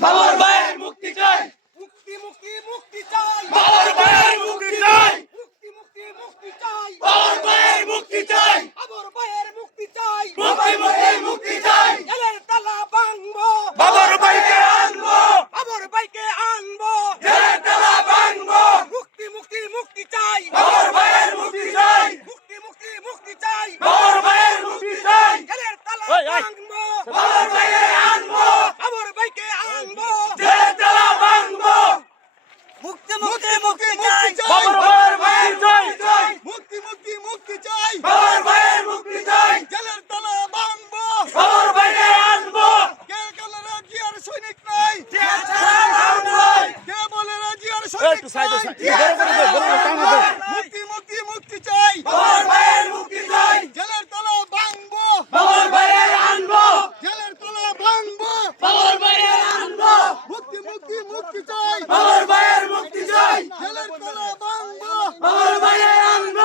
Vamos একটু সাইডে মুক্তি মুক্তি মুক্তি চাই। বাবার ভাইয়ের মুক্তি চাই। জেলের তলা ভাঙবো। বাবার ভাইয়ের আনব। জেলের তলা ভাঙবো। বাবার ভাইয়ের আনব। মুক্তি মুক্তি মুক্তি চাই। বাবার ভাইয়ের মুক্তি চাই। জেলের তলা ভাঙবো। বাবার ভাইয়ের আনব।